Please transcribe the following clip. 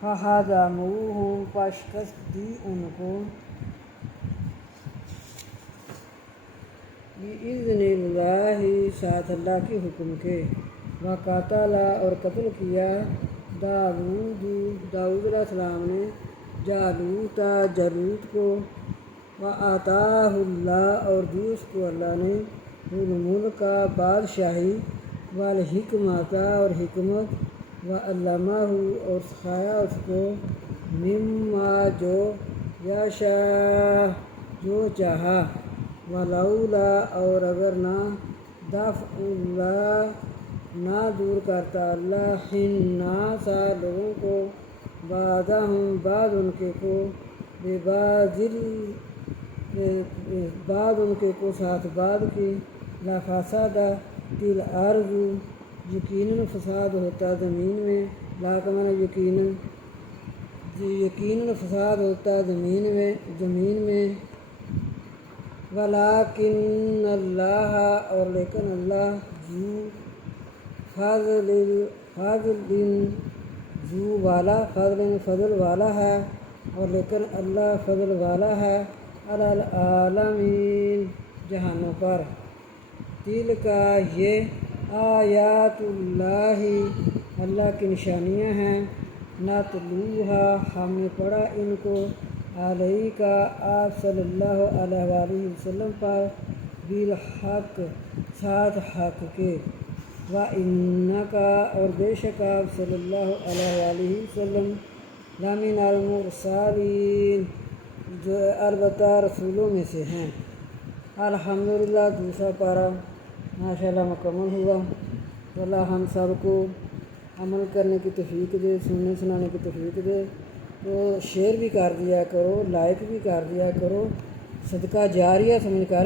فہزموہم شکست دی ان کو بِإِذْنِ اللہ ساتھ اللہ کے حکم کے وقتل اور قتل کیا داؤد علیہ السلام نے جالوت کو وآتاہ اللہ اور دی اس کو اللہ نے الملک بادشاہی والحکمت اور حکمت وعلمہ اور سکھایا اس کو مما جو یشاء جو چاہا ولولا اور اگر نہ دفع اللہ نہ دور کرتا اللہ الناس لوگوں کو بعضهم بعض ان کے کو بعض ان کے کو ساتھ بعض کی لفسدت الارض یقیناً فساد ہوتا زمین میں لاکمن یقیناً فساد ہوتا زمین میں ولیکن اللہ اور لیکن اللہ ذو فضل والا ہے اور لیکن اللہ فضل والا ہے علی العالمین جہانوں پر تلک یہ آیات اللہ اللہ کی نشانیاں ہیں نتلوہا ہم نے پڑھا ان کو علیک آپ صلی اللہ علیہ وآلہ وسلم پر بالحق ساتھ حق کے وَإِنَّكَ اور بے شک آپ صلی اللہ علیہ وآلہ وسلم لمن المرسلین جو البتہ رسولوں میں سے ہیں۔ الحمدللہ دوسرا پارہ ماشاءاللہ مکمل ہوا۔ تو اللہ ہم سب کو عمل کرنے کی توفیق دے، سننے سنانے کی توفیق دے۔ تو شیئر بھی کر دیا کرو، لائک بھی کر دیا کرو، صدقہ جاریہ سمجھ کر